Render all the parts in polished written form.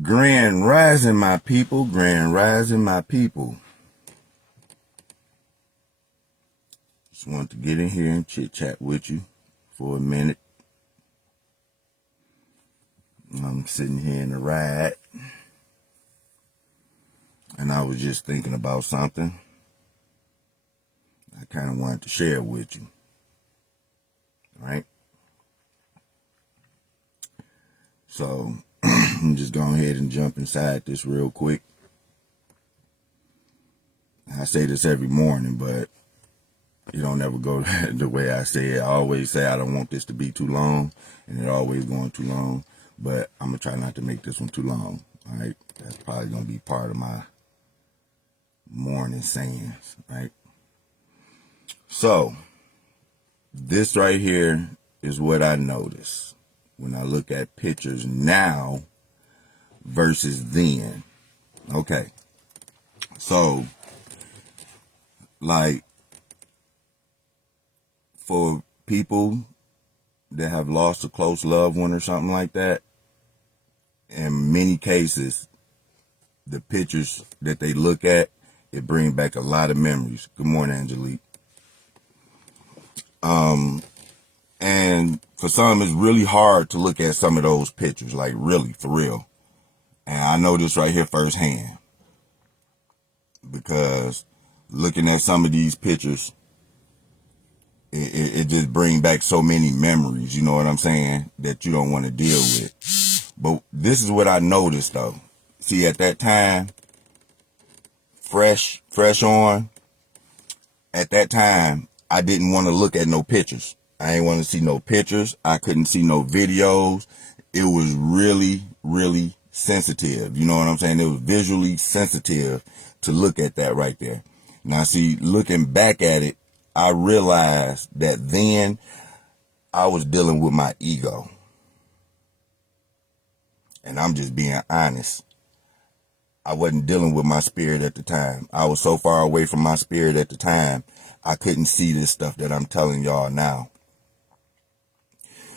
Grand rising, my people. Grand rising, my people. Just want to get in here and chit chat with you for a minute. I'm sitting here in the ride, and I was just thinking about something I kind of wanted to share with you. Right? So I'm just going ahead and jump inside this real quick. I say this every morning, but it don't never go the way I say it. I always say I don't want this to be too long, and it always going too long. But I'm going to try not to make this one too long. All right? That's probably going to be part of my morning sayings. Right? So, this right here is what I notice when I look at pictures now versus then. Okay. So, like, for people that have lost a close loved one or something like that, in many cases, the pictures that they look at, it brings back a lot of memories. Good morning, Angelique. And for some, it's really hard to look at some of those pictures, like really, for real. And I know this right here firsthand, because looking at some of these pictures, it just brings back so many memories, you know what I'm saying, that you don't want to deal with. But this is what I noticed, though. See, at that time, fresh on, at that time, I didn't want to look at no pictures. I ain't want to see no pictures. I couldn't see no videos. It was really, really sensitive. You know what I'm saying? It was visually sensitive to look at that right there. Now, see, looking back at it, I realized that then I was dealing with my ego. And I'm just being honest. I wasn't dealing with my spirit at the time. I was so far away from my spirit at the time, I couldn't see this stuff that I'm telling y'all now.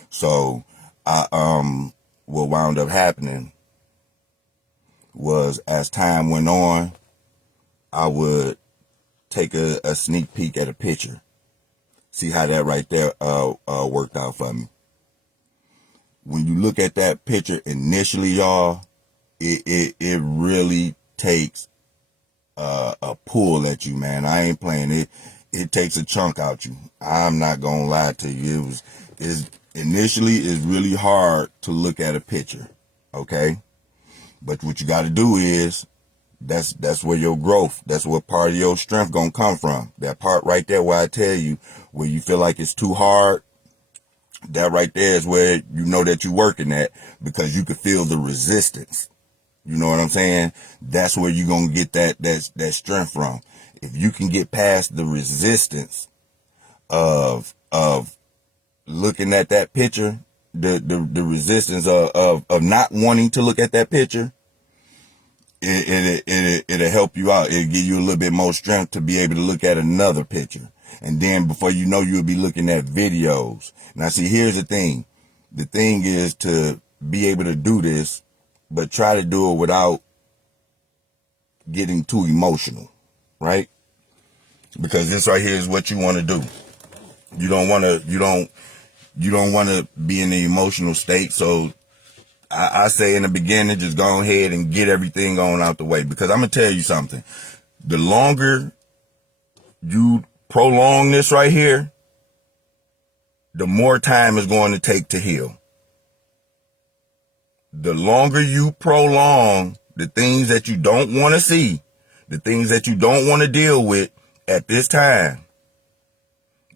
So, what wound up happening was, as time went on, I would take a sneak peek at a picture. See how that right there worked out for me. When you look at that picture initially, y'all, it really takes a pull at you, man. I ain't playing it. It takes a chunk out you. I'm not gonna lie to you. Initially, it's really hard to look at a picture, okay? But what you got to do is, that's where your growth, that's where part of your strength gonna come from. That part right there where I tell you, where you feel like it's too hard, that right there is where you know that you're working at, because you can feel the resistance. You know what I'm saying? That's where you're gonna get that strength from. If you can get past the resistance of looking at that picture, the resistance of not wanting to look at that picture, it'll help you out. It'll give you a little bit more strength to be able to look at another picture. And then before you know, you'll be looking at videos. Now, see, here's the thing. The thing is to be able to do this, but try to do it without getting too emotional, right? Because this right here is what you want to do. You don't want to be in the emotional state. So I say in the beginning, just go ahead and get everything on out the way. Because I'm going to tell you something. The longer you prolong this right here, the more time it's going to take to heal. The longer you prolong the things that you don't want to see, the things that you don't want to deal with at this time,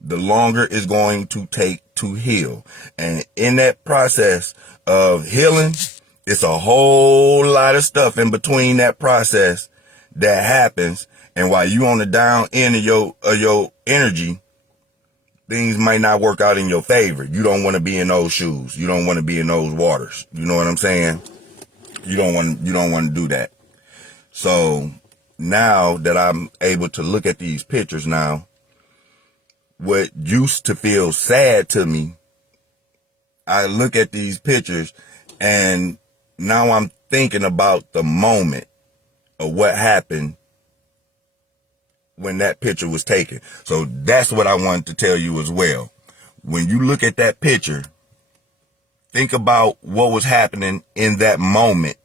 the longer it's going to take to heal. And in that process of healing, it's a whole lot of stuff in between that process that happens. And while you on the down end of your energy, things might not work out in your favor. You don't want to be in those shoes. You don't want to be in those waters. You know what I'm saying? You don't want to do that. So now that I'm able to look at these pictures now, what used to feel sad to me, I look at these pictures and now I'm thinking about the moment of what happened when that picture was taken. So that's what I wanted to tell you as well. When you look at that picture, think about what was happening in that moment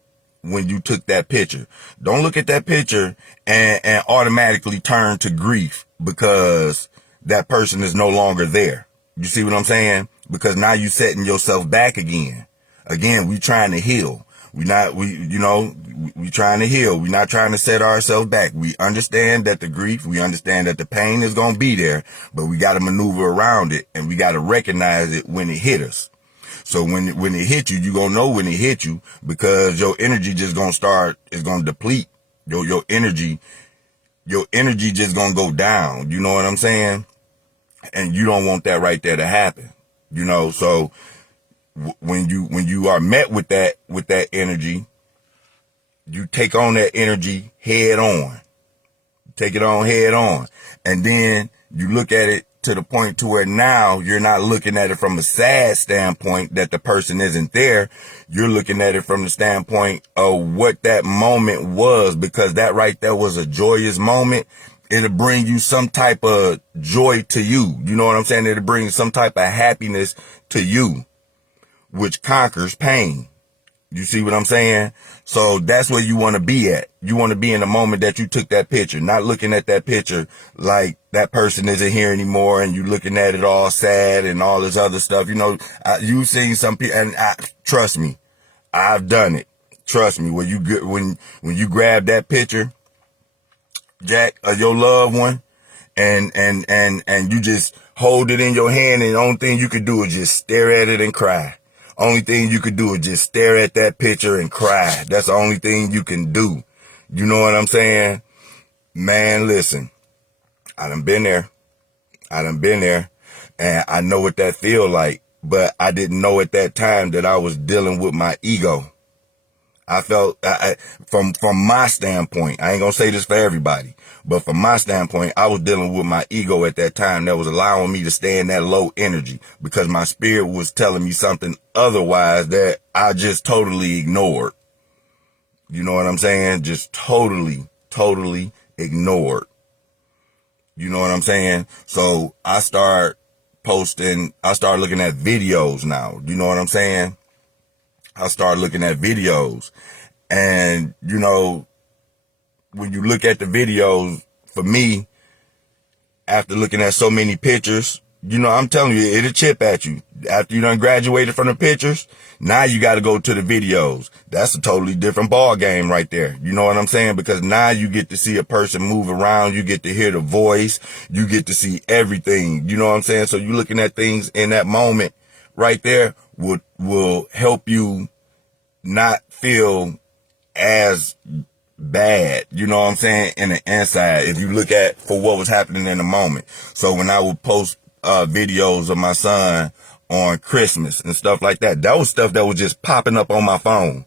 when you took that picture. Don't look at that picture and automatically turn to grief because that person is no longer there. You see what I'm saying? Because now you setting yourself back again. Again, we trying to heal. We trying to heal. We're not trying to set ourselves back. We understand that the grief, we understand that the pain is going to be there, but we got to maneuver around it and we got to recognize it when it hit us. So when it hit you, you're going to know when it hit you because your energy just going to start, it's going to deplete. Your energy just going to go down. You know what I'm saying? And you don't want that right there to happen. So when you are met with that energy, you take on that energy head on. Take it on head on. And then you look at it to the point to where now you're not looking at it from a sad standpoint that the person isn't there. You're looking at it from the standpoint of what that moment was, because that right there was a joyous moment. It'll bring you some type of joy to you. You know what I'm saying? It'll bring some type of happiness to you, which conquers pain. You see what I'm saying? So that's where you want to be at. You want to be in the moment that you took that picture, not looking at that picture like that person isn't here anymore and you looking at it all sad and all this other stuff. You've seen some people, and trust me, I've done it. Trust me, when you grab that picture, Jack, of your loved one, and you just hold it in your hand, and the only thing you could do is just stare at it and cry. Only thing you could do is just stare at that picture and cry. That's the only thing you can do. You know what I'm saying? Man, listen, I done been there. And I know what that feel like, but I didn't know at that time that I was dealing with my ego. I felt, from my standpoint, I ain't gonna say this for everybody, but from my standpoint, I was dealing with my ego at that time that was allowing me to stay in that low energy because my spirit was telling me something otherwise that I just totally ignored. You know what I'm saying? Just totally ignored. You know what I'm saying? So I start looking at videos now. You know what I'm saying? I started looking at videos, and when you look at the videos, for me, after looking at so many pictures, I'm telling you, it'll chip at you. After you done graduated from the pictures, now you got to go to the videos. That's a totally different ball game right there. You know what I'm saying? Because now you get to see a person move around. You get to hear the voice. You get to see everything. You know what I'm saying? So you looking at things in that moment right there will help you not feel as bad, you know what I'm saying, in the inside, if you look at for what was happening in the moment. So when I would post videos of my son on Christmas and stuff like that, that was stuff that was just popping up on my phone.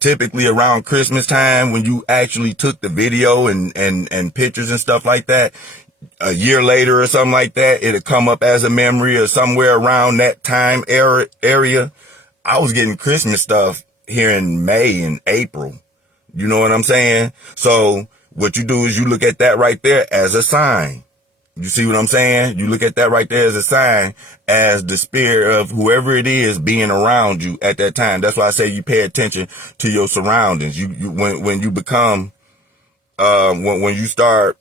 Typically around Christmas time, when you actually took the video and pictures and stuff like that, a year later or something like that, it'll come up as a memory or somewhere around that time area. I was getting Christmas stuff here in May and April. You know what I'm saying? So what you do is you look at that right there as a sign. You see what I'm saying? You look at that right there as a sign, as the spirit of whoever it is being around you at that time. That's why I say you pay attention to your surroundings. When you become, when you start,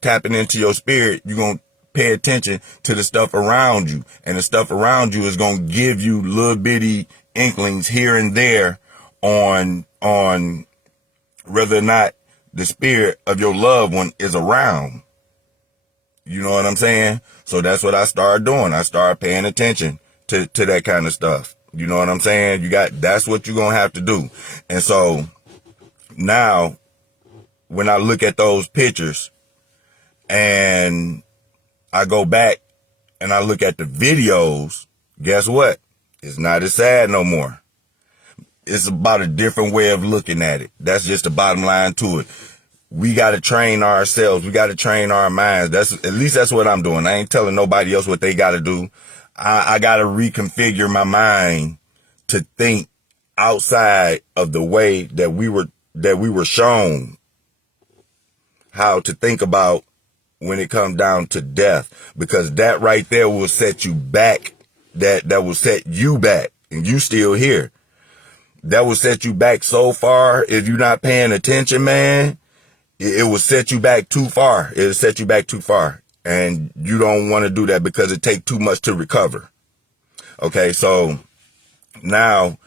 tapping into your spirit, you're going to pay attention to the stuff around you, and the stuff around you is going to give you little bitty inklings here and there on whether or not the spirit of your loved one is around. You know what I'm saying? So that's what I started doing. I started paying attention to that kind of stuff. You know what I'm saying? That's what you're going to have to do. And so now when I look at those pictures and I go back and I look at the videos, guess what? It's not as sad no more. It's about a different way of looking at it. That's just the bottom line to it. We got to train ourselves. We got to train our minds. At least that's what I'm doing. I ain't telling nobody else what they got to do. I got to reconfigure my mind to think outside of the way that we were shown how to think about when it comes down to death, because that right there will set you back. That will set you back, and you still here. That will set you back so far. If you're not paying attention, man, it will set you back too far. It'll set you back too far. And you don't want to do that because it takes too much to recover. Okay, so now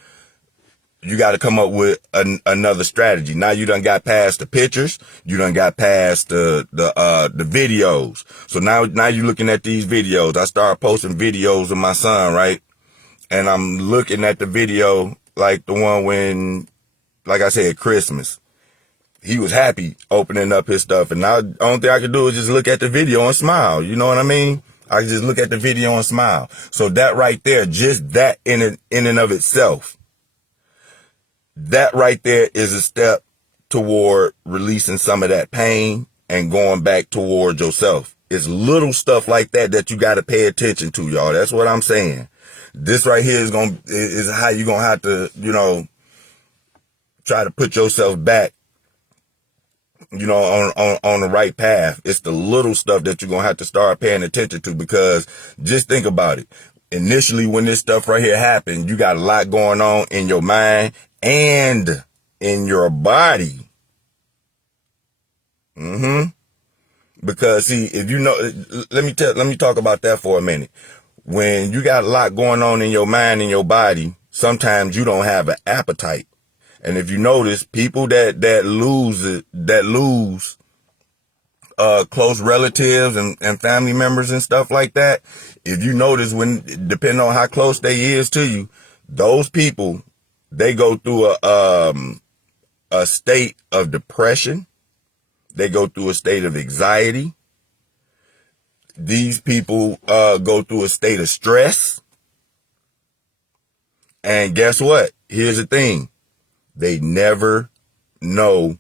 you got to come up with another strategy. Now you done got past the pictures. You done got past the videos. So now you're looking at these videos. I started posting videos of my son, right? And I'm looking at the video, like the one when, like I said, Christmas. He was happy opening up his stuff. And now the only thing I could do is just look at the video and smile. You know what I mean? I can just look at the video and smile. So that right there, just that in and of itself, that right there is a step toward releasing some of that pain and going back towards yourself. It's little stuff like that you got to pay attention to, y'all. That's what I'm saying. This right here is how you're going to have to, try to put yourself back, on the right path. It's the little stuff that you're going to have to start paying attention to, because just think about it. Initially, when this stuff right here happened, you got a lot going on in your mind and in your body. Because see, if let me talk about that for a minute. When you got a lot going on in your mind and your body, sometimes you don't have an appetite. And if you notice, people that lose close relatives and family members and stuff like that, if you notice, when depending on how close they is to you, those people, they go through a state of depression. They go through a state of anxiety. These people go through a state of stress. And guess what? Here's the thing. They never know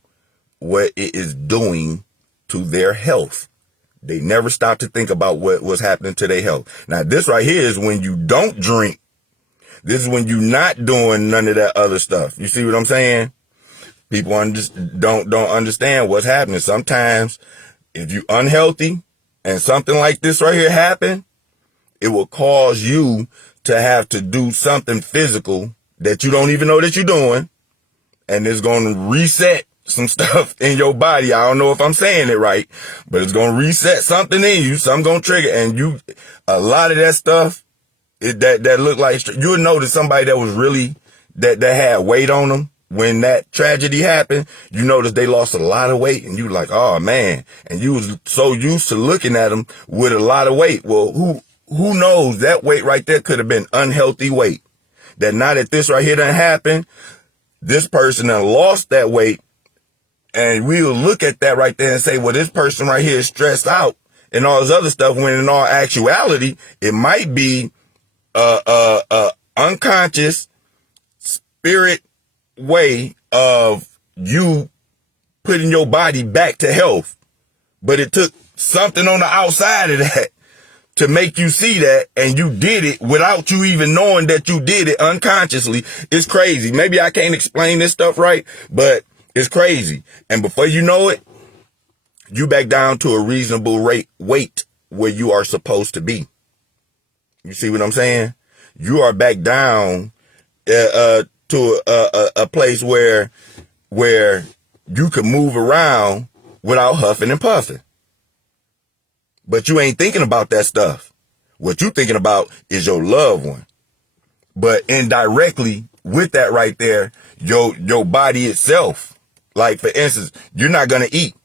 what it is doing to their health. They never stop to think about what was happening to their health. Now, this right here is when you don't drink. This is when you're not doing none of that other stuff. You see what I'm saying? People don't understand what's happening. Sometimes if you're unhealthy and something like this right here happen, it will cause you to have to do something physical that you don't even know that you're doing. And it's going to reset some stuff in your body. I don't know if I'm saying it right, but it's going to reset something in you. Something going to trigger. And a lot of that stuff, that look like, you'll notice somebody that was really, that had weight on them. When that tragedy happened, you notice they lost a lot of weight, and you like, oh man. And you was so used to looking at them with a lot of weight. Well, who knows, that weight right there could have been unhealthy weight. That now that this right here done happened, this person done lost that weight, and we'll look at that right there and say, well, this person right here is stressed out and all this other stuff, when in all actuality, it might be unconscious spirit way of you putting your body back to health. But it took something on the outside of that to make you see that, and you did it without you even knowing that you did it unconsciously. It's crazy. Maybe I can't explain this stuff right, but it's crazy. And before you know it, you back down to a reasonable weight where you are supposed to be. You see what I'm saying? You are back down to a place where you can move around without huffing and puffing. But you ain't thinking about that stuff. What you thinking about is your loved one. But indirectly with that right there, your body itself. Like, for instance, you're not going to eat.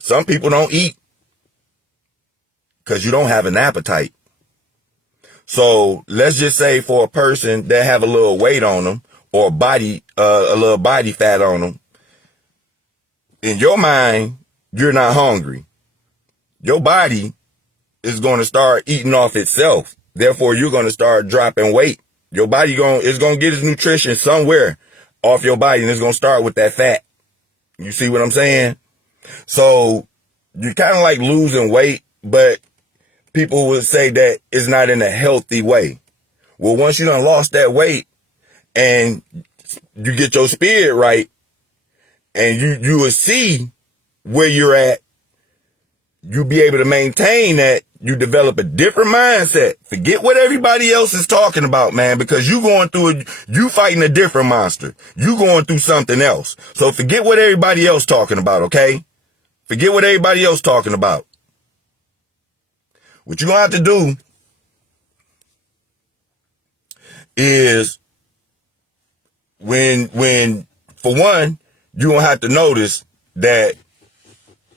Some people don't eat because you don't have an appetite. So let's just say for a person that have a little weight on them, or a little body fat on them, in your mind, you're not hungry. Your body is going to start eating off itself. Therefore, you're going to start dropping weight. Your body is going to get its nutrition somewhere off your body, and it's going to start with that fat. You see what I'm saying? So you're kind of like losing weight, but people would say that it's not in a healthy way. Well, once you done lost that weight, and spirit right, and you will see where you're at. You'll be able to maintain that. You develop a different mindset. Forget what everybody else is talking about, man, because you fighting a different monster. You going through something else. So forget what everybody else talking about, okay? Forget what everybody else talking about. What you're going to have to do is when for one, you're going to have to notice that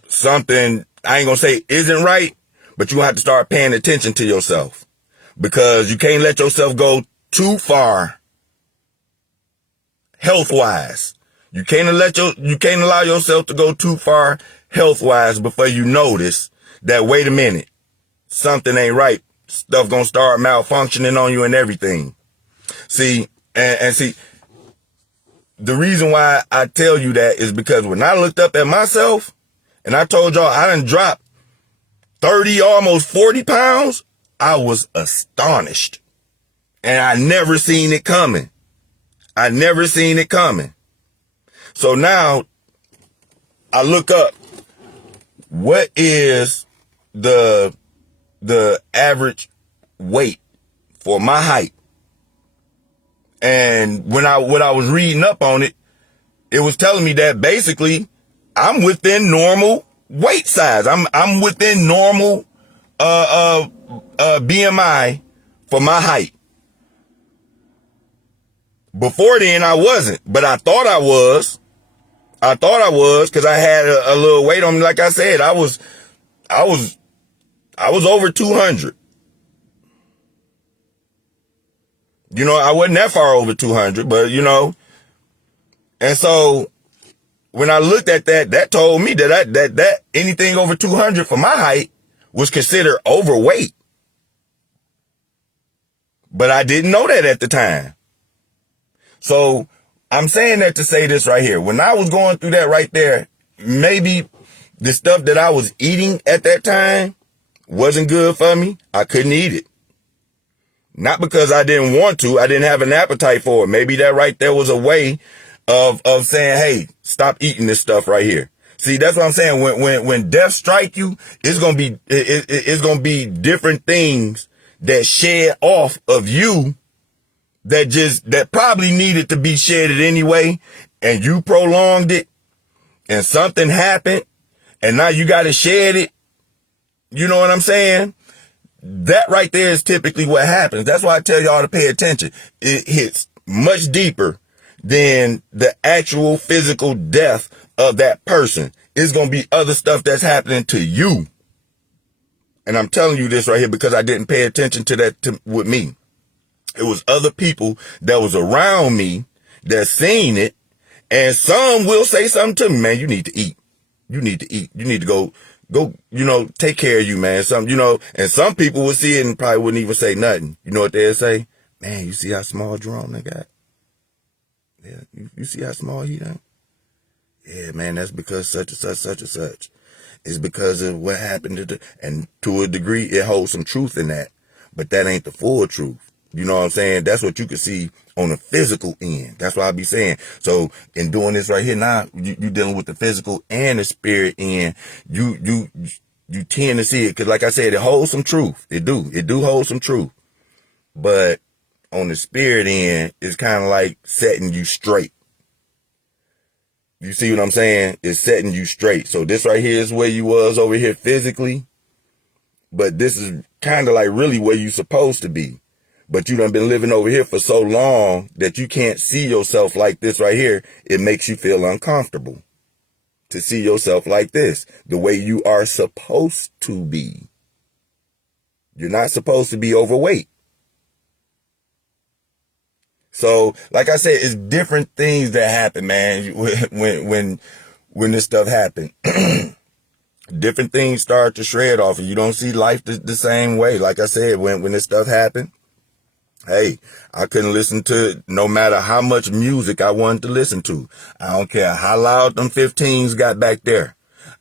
something, I ain't going to say isn't right, but you're going to have to start paying attention to yourself, because you can't let yourself go too far health-wise. You can't allow yourself to go too far health-wise before you notice that, wait a minute, something ain't right. Stuff going to start malfunctioning on you and everything. See, and see, the reason why I tell you that is because when I looked up at myself and I told y'all I done dropped 30, almost 40 pounds, I was astonished. And I never seen it coming. So now I look up, what is the average weight for my height? And when I was reading up on it, it was telling me that basically I'm within normal weight size. I'm within normal BMI for my height. Before then I wasn't, but I thought I was. Because I had a little weight on me. Like I said, I was over 200. You know, I wasn't that far over 200, but you know. And so when I looked at that, that told me that anything over 200 for my height was considered overweight. But I didn't know that at the time. So I'm saying that to say this right here. When I was going through that right there, maybe the stuff that I was eating at that time wasn't good for me. I couldn't eat it. Not because I didn't want to. I didn't have an appetite for it. Maybe that right there was a way of saying, hey, stop eating this stuff right here. See, that's what I'm saying. When death strike you, it's going to be different things that shed off of you that probably needed to be shedded anyway, and you prolonged it, and something happened, and now you got to shed it. You know what I'm saying? That right there is typically what happens. That's why I tell y'all to pay attention. It hits much deeper than the actual physical death of that person. It's going to be other stuff that's happening to you. And I'm telling you this right here because I didn't pay attention to that with me. It was other people that was around me that seen it. And some will say something to me, man, you need to eat. You need to eat. You need to go, you know, take care of you, man. Some, you know, and some people would see it and probably wouldn't even say nothing. You know what they'd say? Man, you see how small Jerome they got? Yeah, you see how small he done? Yeah, man, that's because such and such, such and such. It's because of what happened and to a degree, it holds some truth in that. But that ain't the full truth. You know what I'm saying? That's what you can see on the physical end. That's what I be saying. So in doing this right here now, you dealing with the physical and the spirit end. You tend to see it. Cause like I said, it holds some truth. It do hold some truth. But on the spirit end, it's kind of like setting you straight. You see what I'm saying? It's setting you straight. So this right here is where you was over here physically. But this is kind of like really where you supposed to be. But you done been living over here for so long that you can't see yourself like this right here. It makes you feel uncomfortable to see yourself like this, the way you are supposed to be. You're not supposed to be overweight. So, like I said, it's different things that happen, man, when this stuff happen. Different things start to shred off and you don't see life the same way. Like I said, when this stuff happened, hey, I couldn't listen to it no matter how much music I wanted to listen to. I don't care how loud them 15s got back there.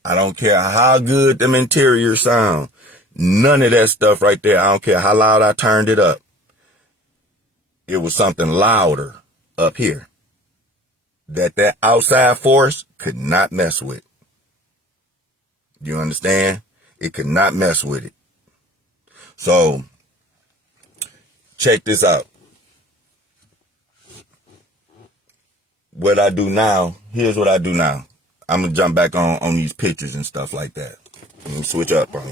I don't care how good them interiors sound. None of that stuff right there. I don't care how loud I turned it up. It was something louder up here. that outside force could not mess with. You understand? It could not mess with it. So, check this out. What I do now, here's what I do now. I'm going to jump back on these pictures and stuff like that. Let me switch up, bro.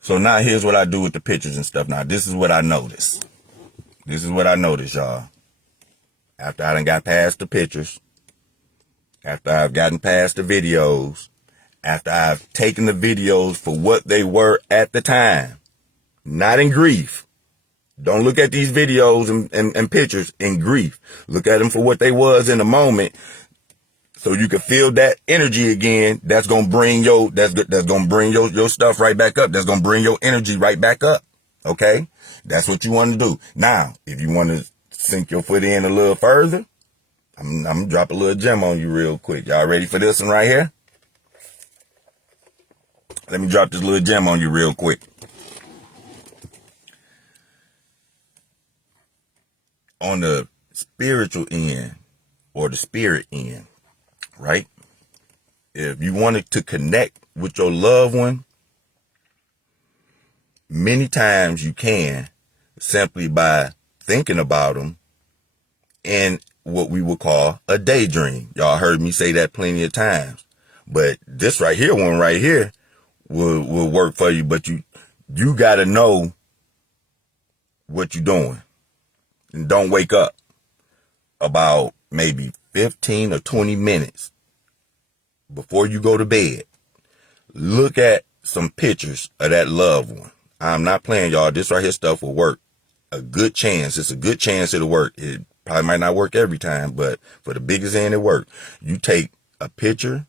So now here's what I do with the pictures and stuff. Now, this is what I noticed. This is what I noticed, y'all. After I done got past the pictures, after I've gotten past the videos, after I've taken the videos for what they were at the time, not in grief. Don't look at these videos and pictures in grief. Look at them for what they was in the moment, so you can feel that energy again. That's gonna bring that's gonna bring your stuff right back up. That's gonna bring your energy right back up. Okay, that's what you want to do. Now, if you want to sink your foot in a little further, I'm gonna drop a little gem on you real quick. Y'all ready for this one right here? Let me drop this little gem on you real quick. On the spiritual end, or the spirit end, right? If you wanted to connect with your loved one, many times you can simply by thinking about them in what we would call a daydream. Y'all heard me say that plenty of times. But this right here, one right here, will work for you. But you got to know what you're doing. And don't wake up about maybe 15 or 20 minutes before you go to bed. Look at some pictures of that loved one. I'm not playing, y'all. This right here stuff will work. A good chance. It's a good chance it'll work. It probably might not work every time, but for the biggest end, it works. You take a picture,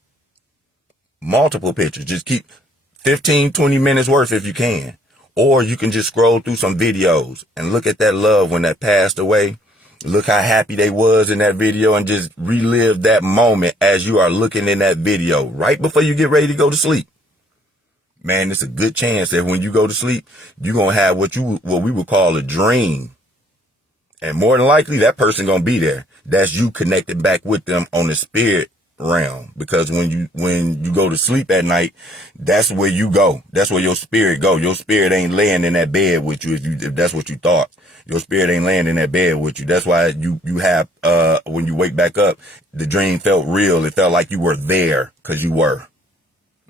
multiple pictures. Just keep 15, 20 minutes worth if you can. Or you can just scroll through some videos and look at that loved one that passed away. Look how happy they was in that video and just relive that moment as you are looking in that video right before you get ready to go to sleep. Man, it's a good chance that when you go to sleep, you're going to have what we would call a dream. And more than likely, that person going to be there. That's you connected back with them on the spirit realm. Because when you go to sleep at night, that's where you go. That's where your spirit go. Your spirit ain't laying in that bed with you if that's what you thought. Your spirit ain't laying in that bed with you. That's why you have, when you wake back up, the dream felt real. It felt like you were there, because you were.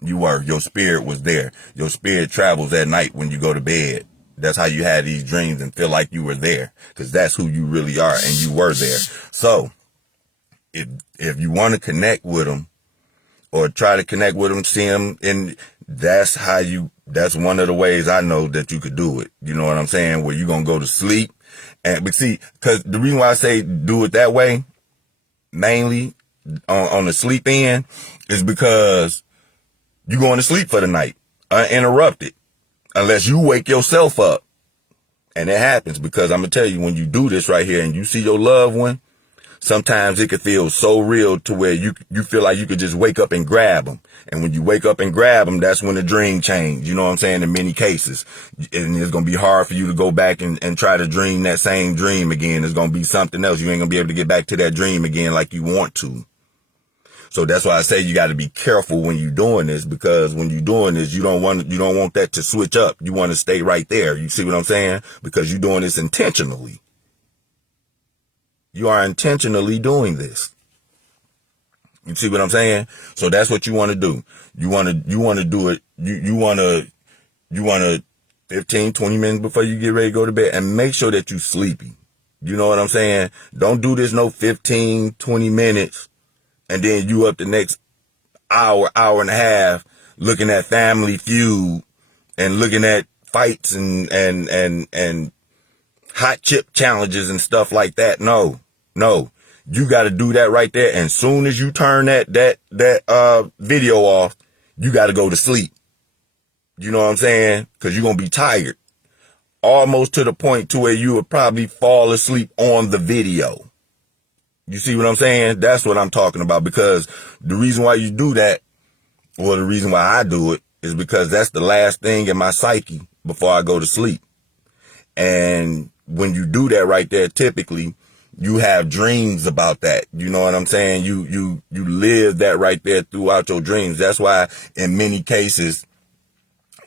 Your spirit was there. Your spirit travels at night when you go to bed. That's how you had these dreams and feel like you were there, because that's who you really are, and you were there. So if you want to connect with them or try to connect with them, see them, and that's one of the ways I know that you could do it. You know what I'm saying? Where you're going to go to sleep. But see, because the reason why I say do it that way, mainly on the sleep end, is because you're going to sleep for the night, uninterrupted, unless you wake yourself up. And it happens, because I'm going to tell you, when you do this right here and you see your loved one, sometimes it could feel so real to where you feel like you could just wake up and grab them. And when you wake up and grab them, that's when the dream changed. You know what I'm saying? In many cases. And it's going to be hard for you to go back and try to dream that same dream again. It's going to be something else. You ain't going to be able to get back to that dream again like you want to. So that's why I say you got to be careful when you're doing this, because when you're doing this, you don't want that to switch up. You want to stay right there. You see what I'm saying? Because you're doing this intentionally. You are intentionally doing this. You see what I'm saying? So that's what you want to do. You want to do it. You want to 15, 20 minutes before you get ready to go to bed, and make sure that you sleepy. You know what I'm saying? Don't do this no 15, 20 minutes. And then you up the next hour and a half looking at Family Feud and looking at fights and hot chip challenges and stuff like that. No, you got to do that right there. And soon as you turn that video off, you got to go to sleep. You know what I'm saying? Because you're going to be tired, almost to the point to where you would probably fall asleep on the video. You see what I'm saying? That's what I'm talking about, because the reason why you do that, or the reason why I do it, is because that's the last thing in my psyche before I go to sleep. And when you do that right there, typically You have dreams about that. You know what I'm saying? You live that right there throughout your dreams. That's why in many cases,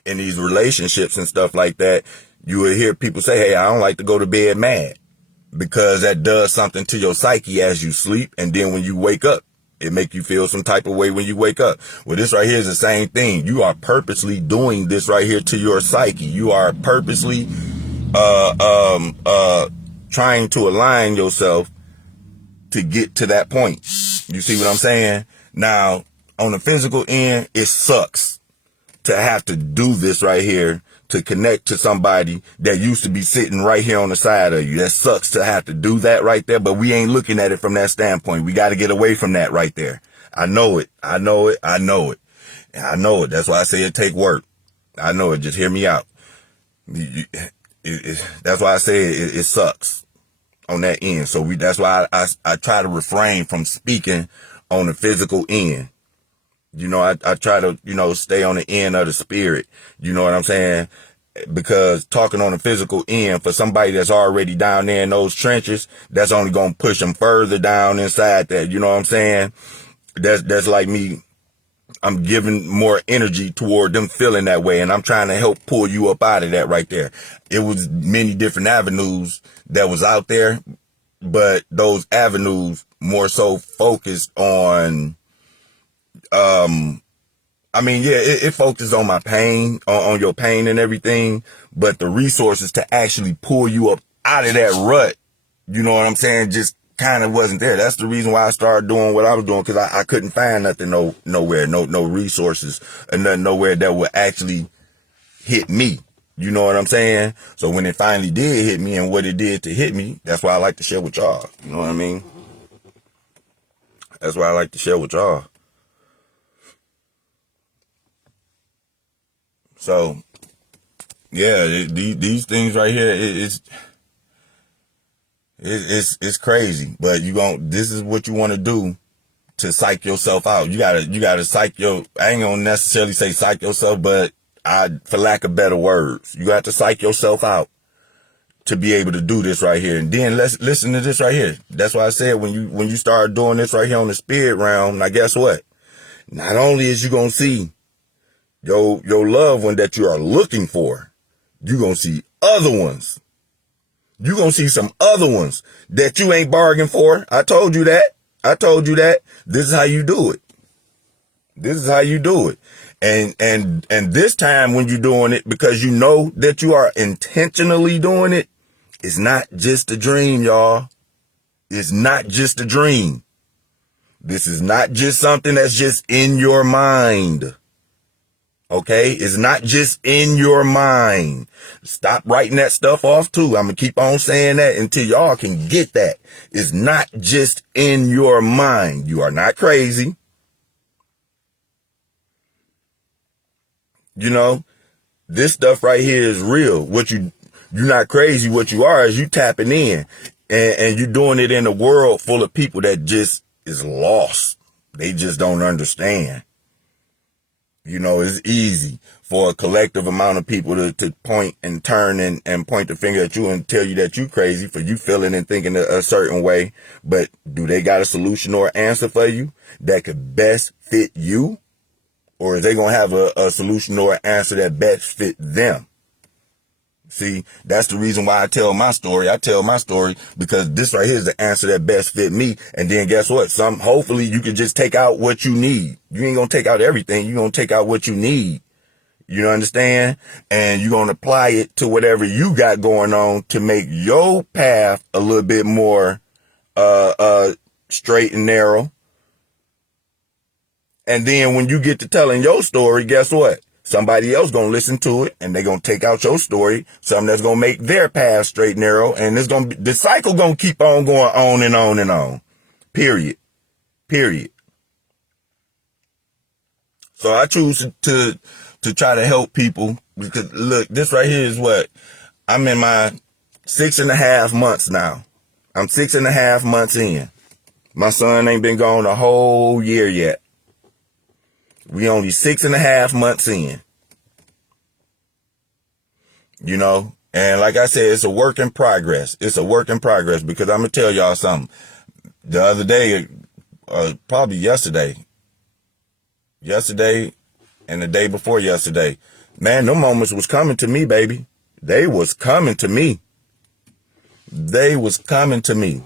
in these relationships and stuff like that, you will hear people say, hey, I don't like to go to bed mad, because that does something to your psyche as you sleep. And then when you wake up, it make you feel some type of way when you wake up. Well, this right here is the same thing. You are purposely doing this right here to your psyche. You are purposely, trying to align yourself to get to that point. You see what I'm saying? Now, on the physical end, it sucks to have to do this right here, to connect to somebody that used to be sitting right here on the side of you. That sucks to have to do that right there, but we ain't looking at it from that standpoint. We got to get away from that right there. I know it. I know it. I know it. I know it. That's why I say it take work. I know it. Just hear me out. That's why I say it sucks on that end. So that's why I try to refrain from speaking on the physical end. You know, I try to, stay on the end of the spirit. You know what I'm saying? Because talking on the physical end for somebody that's already down there in those trenches, that's only going to push them further down inside that. You know what I'm saying? That's like me. I'm giving more energy toward them feeling that way, and I'm trying to help pull you up out of that right there. It was many different avenues that was out there, but those avenues more so focused on, it focuses on my pain, on your pain and everything, but the resources to actually pull you up out of that rut, you know what I'm saying, just kind of wasn't there. That's the reason why I started doing what I was doing, because I couldn't find nothing nowhere, no resources, and nothing nowhere that would actually hit me. You know what I'm saying? So when it finally did hit me and what it did to hit me, that's why I like to share with y'all. You know what I mean? That's why I like to share with y'all. So, yeah, these things right here, it's crazy. But this is what you want to do to psych yourself out. You gotta psych I ain't gonna necessarily say psych yourself, but for lack of better words, you got to psych yourself out to be able to do this right here. And then let's listen to this right here. That's why I said when you start doing this right here on the spirit realm, now guess what? Not only is you gonna see your loved one that you are looking for, you gonna see other ones. You gonna see some other ones that you ain't bargained for. I told you that. This is how you do it. This is how you do it. And this time when you're doing it, because you know that you are intentionally doing it, it's not just a dream, y'all. It's not just a dream. This is not just something that's just in your mind. Okay? It's not just in your mind. Stop writing that stuff off too. I'm going to keep on saying that until y'all can get that. It's not just in your mind. You are not crazy. You know, this stuff right here is real. You're not crazy. What you are is you tapping in, and you're doing it in a world full of people that just is lost. They just don't understand. You know, it's easy for a collective amount of people to point and turn and point the finger at you and tell you that you crazy for you feeling and thinking a certain way. But do they got a solution or answer for you that could best fit you? Or is they going to have a solution or an answer that best fit them? See, that's the reason why I tell my story. I tell my story because this right here is the answer that best fit me. And then guess what? Hopefully you can just take out what you need. You ain't going to take out everything. You're going to take out what you need. You understand? And you're going to apply it to whatever you got going on to make your path a little bit more, straight and narrow. And then when you get to telling your story, guess what? Somebody else gonna listen to it and they gonna take out your story, something that's gonna make their path straight and narrow, and the cycle gonna keep on going on and on and on. Period. So I choose to try to help people because look, this right here is what I'm in my 6.5 months now. I'm 6.5 months in. My son ain't been gone a whole year yet. We only 6.5 months in. You know, And like I said, it's a work in progress. It's a work in progress because I'm going to tell y'all something. The other day, probably yesterday and the day before yesterday, man, them moments was coming to me, baby. They was coming to me. They was coming to me.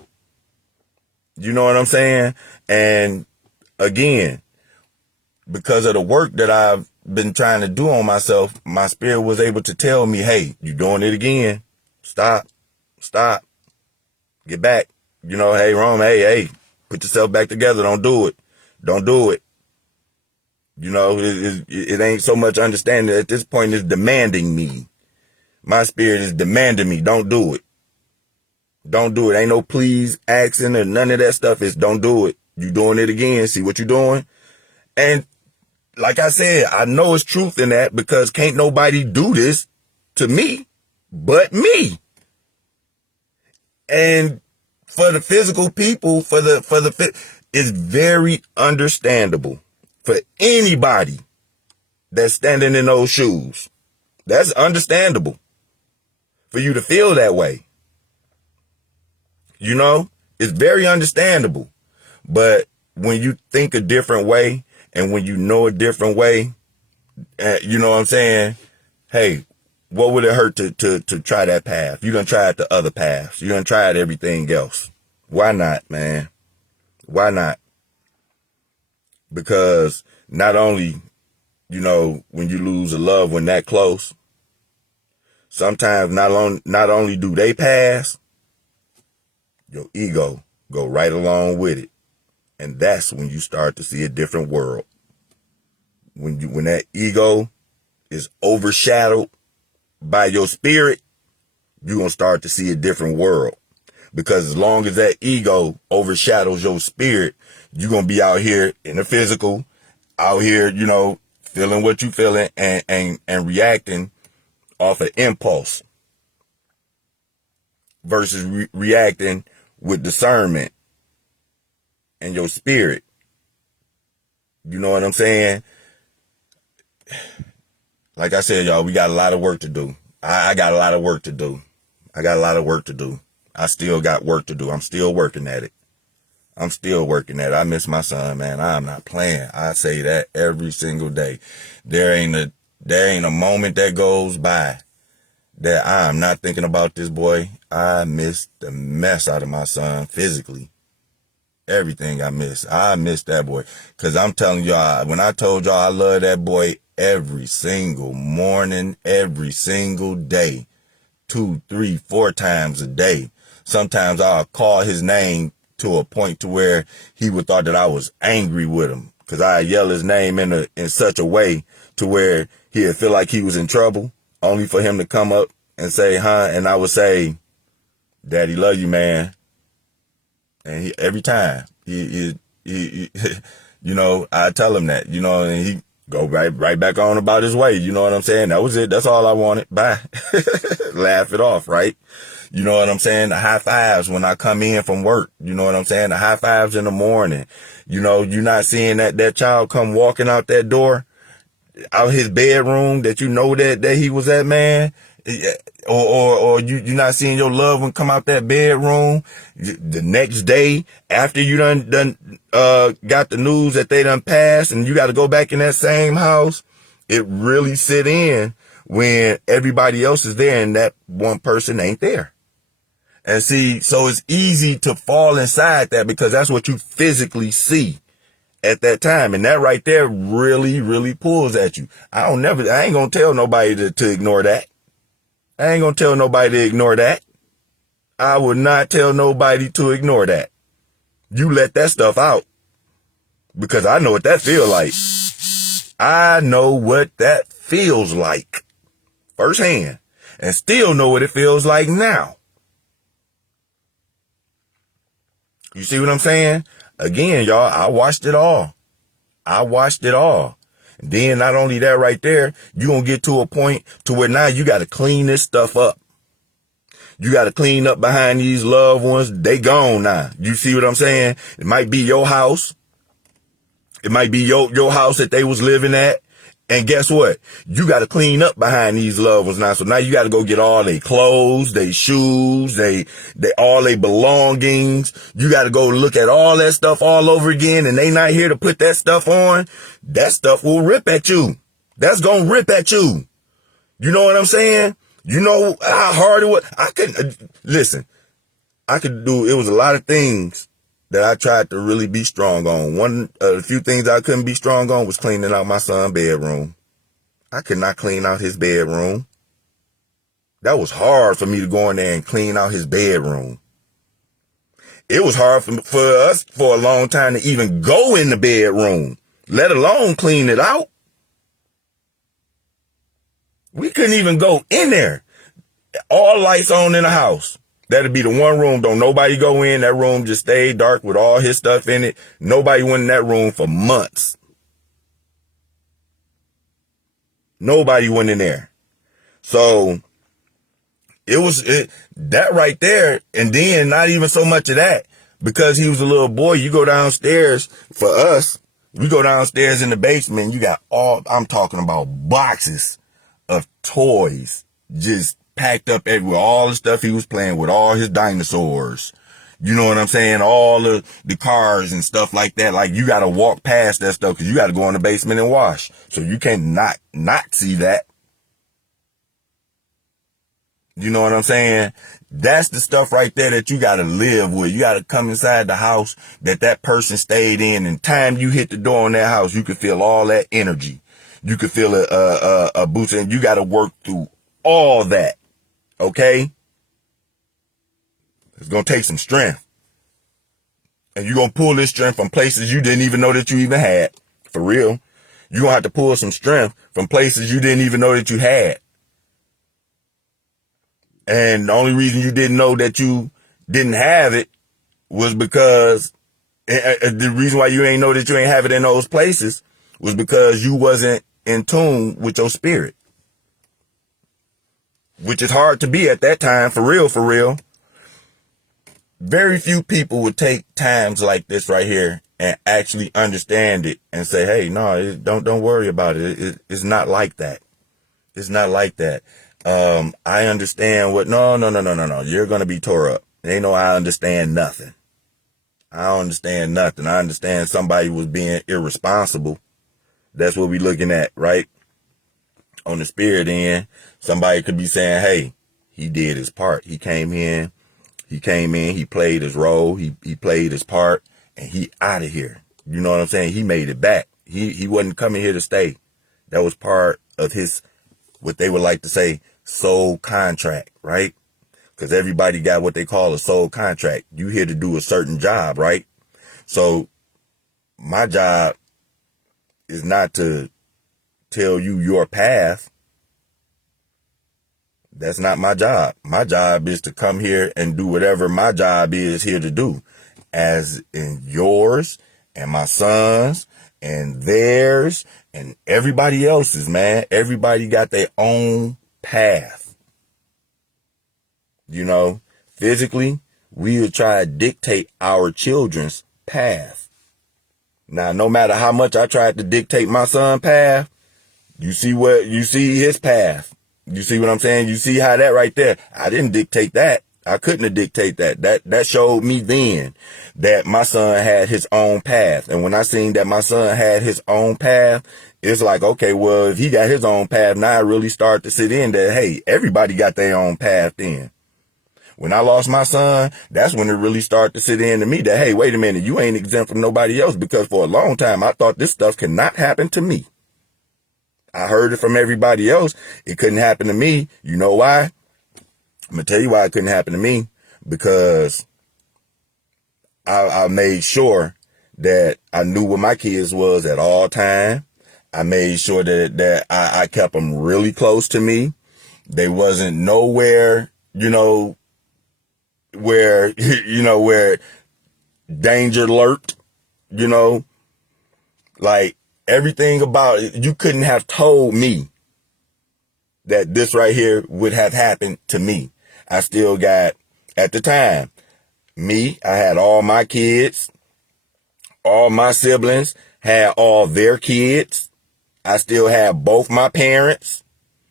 You know what I'm saying? And again, because of the work that I've been trying to do on myself, my spirit was able to tell me, hey, you're doing it again. Stop, get back. You know, hey, Rome, hey, put yourself back together. Don't do it. You know, it ain't so much understanding. At this point, it's demanding me. My spirit is demanding me. Don't do it. Ain't no please, asking, or none of that stuff. It's don't do it. You doing it again. See what you're doing? And like I said, I know it's truth in that because can't nobody do this to me but me. And for the physical people, it's very understandable for anybody that's standing in those shoes. That's understandable for you to feel that way. You know, it's very understandable. But when you think a different way and when you know a different way, you know what I'm saying? Hey, what would it hurt to try that path? You done tried the other paths. You done tried everything else. Why not, man? Why not? Because not only, you know, when you lose a loved one that close, sometimes not only do they pass, your ego go right along with it. And that's when you start to see a different world. When that ego is overshadowed by your spirit, you're going to start to see a different world. Because as long as that ego overshadows your spirit, you're going to be out here in the physical, out here, you know, feeling what you feeling and reacting off of impulse versus reacting with discernment and your spirit. You know what I'm saying? Like I said, y'all, we got a lot of work to do. I got a lot of work to do. I still got work to do. I'm still working at it. I miss my son, man. I'm not playing. I say that every single day. There ain't a moment that goes by that I'm not thinking about this boy. I miss the mess out of my son physically. Everything I miss that boy. Cause I'm telling y'all, when I told y'all I love that boy every single morning, every single day, 2, 3, 4 times a day. Sometimes I'll call his name to a point to where he would thought that I was angry with him. Cause I yell his name in such a way to where he'd feel like he was in trouble, only for him to come up and say, huh? And I would say, Daddy, love you, man. And every time he you know, I tell him that, you know, and he go right back on about his way. You know what I'm saying? That was it. That's all I wanted. Bye. Laugh it off, right? You know what I'm saying? The high fives when I come in from work. You know what I'm saying? The high fives in the morning. You know, you're not seeing that child come walking out that door, out his bedroom that you know that he was at, man. Or you're not seeing your loved one come out that bedroom the next day after you done got the news that they done passed and you got to go back in that same house. It really sit in when everybody else is there and that one person ain't there. And see, so it's easy to fall inside that because that's what you physically see at that time. And that right there really, really pulls at you. I ain't gonna tell nobody to ignore that. I ain't gonna tell nobody to ignore that. I would not tell nobody to ignore that. You let that stuff out. Because I know what that feels like. I know what that feels like. Firsthand. And still know what it feels like now. You see what I'm saying? Again, y'all, I watched it all. And then not only that right there, you're going to get to a point to where now you got to clean this stuff up. You got to clean up behind these loved ones. They gone now. You see what I'm saying? It might be your house. It might be your house that they was living at. And guess what? You got to clean up behind these loved ones now. So now you got to go get all their clothes, their shoes, all their belongings. You got to go look at all that stuff all over again. And they not here to put that stuff on. That stuff will rip at you. That's going to rip at you. You know what I'm saying? You know how hard it was. Listen, it was a lot of things that I tried to really be strong on. A few things I couldn't be strong on was cleaning out my son's bedroom. I could not clean out his bedroom. That was hard for me to go in there and clean out his bedroom. It was hard for us for a long time to even go in the bedroom, let alone clean it out. We couldn't even go in there. All lights on in the house. That'd be the one room. Don't nobody go in. That room just stayed dark with all his stuff in it. Nobody went in that room for months. Nobody went in there. So that right there. And then not even so much of that, because he was a little boy. You go downstairs for us. We go downstairs in the basement. You got I'm talking about boxes of toys just packed up everywhere. All the stuff he was playing with, all his dinosaurs. You know what I'm saying? All the cars and stuff like that. Like, you got to walk past that stuff because you got to go in the basement and wash. So you can't not see that. You know what I'm saying? That's the stuff right there that you got to live with. You got to come inside the house that person stayed in. And time you hit the door in that house, you can feel all that energy. You can feel a boost, and you got to work through all that. Okay? It's going to take some strength. And you're going to pull this strength from places you didn't even know that you even had. For real. You're going to have to pull some strength from places you didn't even know that you had. And the only reason you didn't know that you didn't have it was because the reason why you ain't know that you ain't have it in those places was because you wasn't in tune with your spirit. Which is hard to be at that time, for real, for real. Very few people would take times like this right here and actually understand it and say, hey, no, don't worry about it. It's not like that. It's not like that. I understand no. You're going to be tore up. Ain't no, I understand nothing. I don't understand nothing. I understand somebody was being irresponsible. That's what we looking at, right? On the spirit end, somebody could be saying, hey, he did his part. He came in, he played his role, he played his part, and he out of here. You know what I'm saying? He made it back. He wasn't coming here to stay. That was part of his, what they would like to say, soul contract, right? Because everybody got what they call a soul contract. You here to do a certain job, right? So my job is not to tell you your path. That's not my job. My job is to come here and do whatever my job is here to do, as in yours and my sons and theirs and everybody else's, man. Everybody got their own path. You know, physically, we would try to dictate our children's path. Now, no matter how much I tried to dictate my son's path, you see his path. You see what I'm saying? You see how that right there, I didn't dictate that. I couldn't have dictated that. That showed me then that my son had his own path. And when I seen that my son had his own path, it's like, okay, well, if he got his own path, now I really start to sit in that, hey, everybody got their own path then. When I lost my son, that's when it really started to sit in to me that, hey, wait a minute, you ain't exempt from nobody else, because for a long time, I thought this stuff cannot happen to me. I heard it from everybody else. It couldn't happen to me. You know why? I'm going to tell you why it couldn't happen to me. Because I made sure that I knew where my kids was at all time. I made sure that I kept them really close to me. They wasn't nowhere, where danger lurked, like everything about it. You couldn't have told me that this right here would have happened to me. I still got, at the time, I had all my kids, all my siblings had all their kids. I still have both my parents.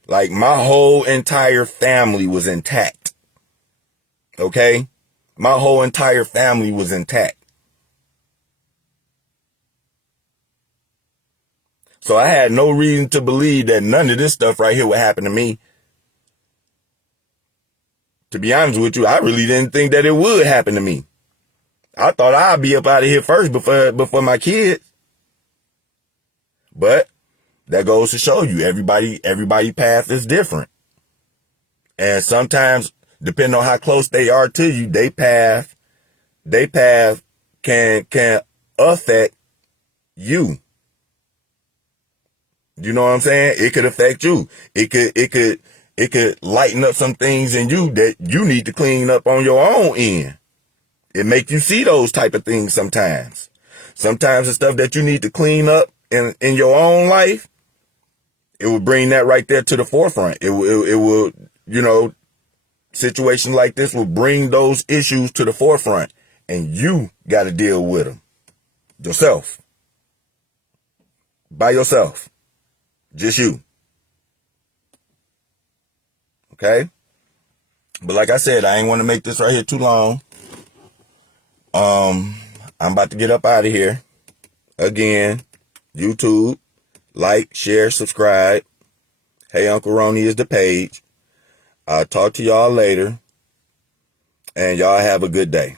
Like, my whole entire family was intact. Okay? My whole entire family was intact. So I had no reason to believe that none of this stuff right here would happen to me. To be honest with you, I really didn't think that it would happen to me. I thought I'd be up out of here first before my kids. But that goes to show you everybody path is different. And sometimes, depending on how close they are to you, they path can affect you. You know what I'm saying? It could affect you. It could lighten up some things in you that you need to clean up on your own end. It make you see those type of things sometimes. Sometimes the stuff that you need to clean up in your own life, it will bring that right there to the forefront. It will, you know, situations like this will bring those issues to the forefront, and you got to deal with them yourself, by yourself, just you. Okay? But like I said, I ain't want to make this right here too long. I'm about to get up out of here. Again, YouTube, like, share, subscribe. Hey, Uncle Ronnie is the page. I'll talk to y'all later. And y'all have a good day.